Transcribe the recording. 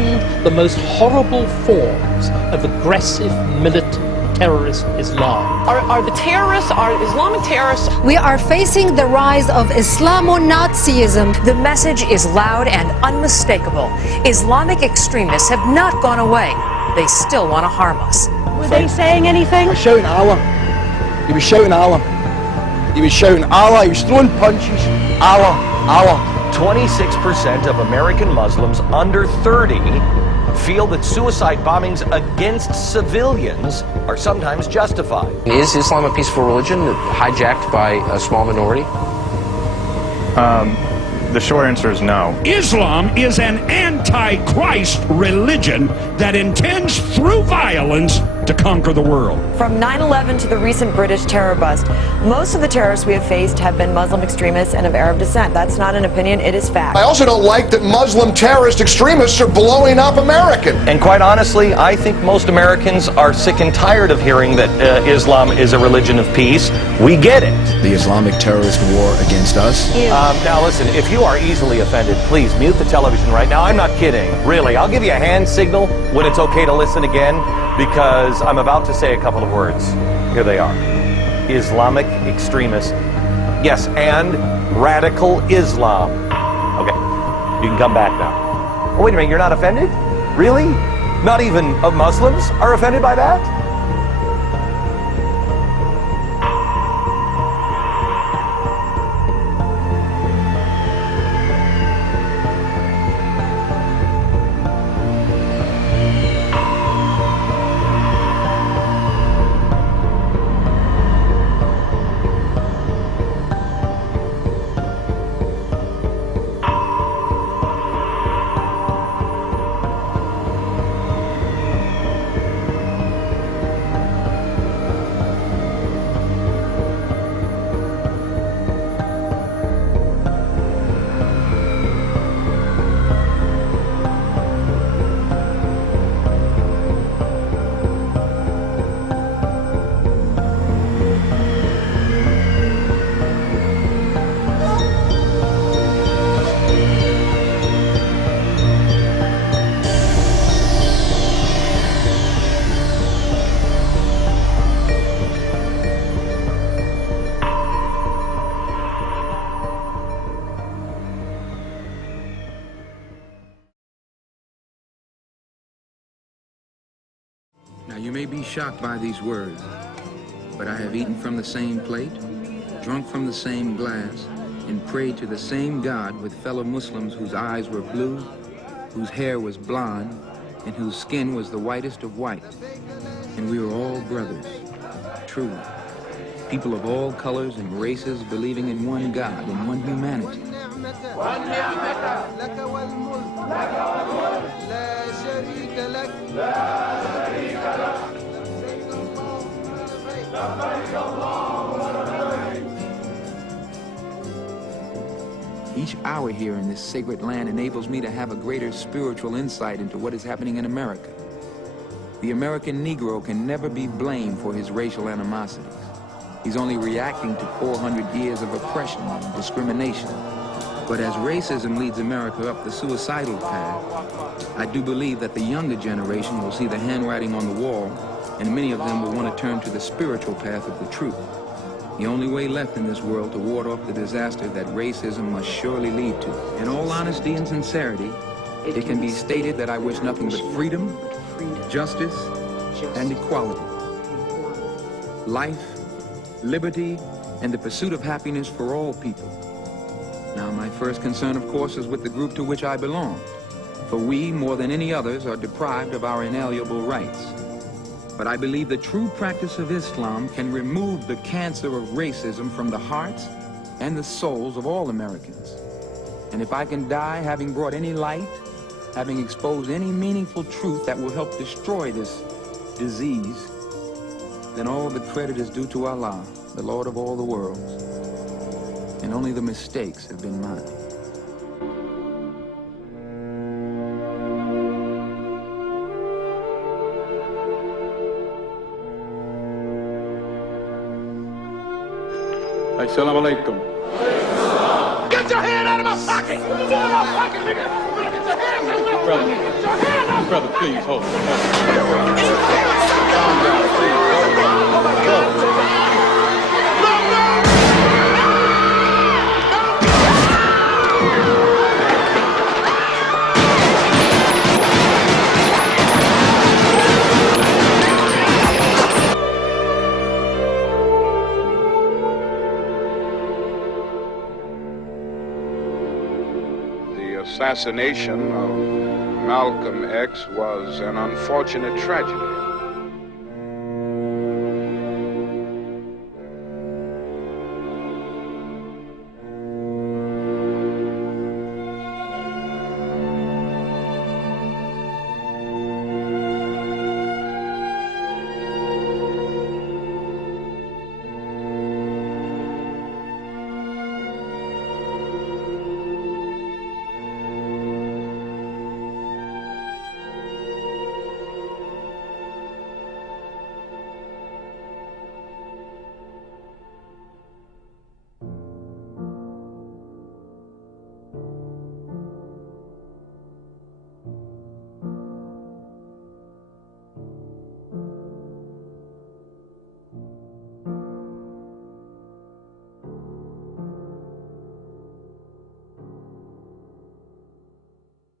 and the most horrible forms of aggressive militant terrorist Islam. Are the terrorists, are Islamic terrorists? We are facing the rise of Islamo-Nazism. The message is loud and unmistakable. Islamic extremists have not gone away. They still want to harm us. Were they saying anything? He was shouting Allah. He was shouting Allah. He was shouting Allah. He was throwing punches. Allah, Allah. 26% of American Muslims under 30 feel that suicide bombings against civilians are sometimes justified. Is Islam a peaceful religion hijacked by a small minority? The short answer is no. Islam is an anti-Christ religion that intends through violence to conquer the world. From 9/11 to the recent British terror bust, most of the terrorists we have faced have been Muslim extremists and of Arab descent. That's not an opinion, it is fact. I also don't like that Muslim terrorist extremists are blowing up American. And quite honestly, I think most Americans are sick and tired of hearing that Islam is a religion of peace. We get it. The Islamic terrorist war against us. Now listen, if you are easily offended, please mute the television right now. I'm not kidding. Really, I'll give you a hand signal when it's okay to listen again, because I'm about to say a couple of words. Here they are. Islamic extremist. Yes, and radical Islam. Okay, you can come back now. Oh, wait a minute, you're not offended? Really? Not even Muslims are offended by that? Now you may be shocked by these words, but I have eaten from the same plate, drunk from the same glass, and prayed to the same God with fellow Muslims whose eyes were blue, whose hair was blonde, and whose skin was the whitest of white. And we were all brothers, truly. People of all colors and races believing in one God and one humanity. Each hour here in this sacred land enables me to have a greater spiritual insight into what is happening in America. The American Negro can never be blamed for his racial animosities. He's only reacting to 400 years of oppression and discrimination. But as racism leads America up the suicidal path, I do believe that the younger generation will see the handwriting on the wall, and many of them will want to turn to the spiritual path of the truth. The only way left in this world to ward off the disaster that racism must surely lead to. In all honesty and sincerity, it can be stated that I wish nothing but freedom, justice, and equality. Life, liberty, and the pursuit of happiness for all people. Now, my first concern, of course, is with the group to which I belong. For we, more than any others, are deprived of our inalienable rights. But I believe the true practice of Islam can remove the cancer of racism from the hearts and the souls of all Americans. And if I can die having brought any light, having exposed any meaningful truth that will help destroy this disease, then all the credit is due to Allah, the Lord of all the worlds. And only the mistakes have been mine. Assalamu alaikum. Get your hand out of my pocket! Get out of my pocket, nigga! Get your hand out of my pocket! Get your hand out! Brother, please, hold. The assassination of Malcolm X was an unfortunate tragedy.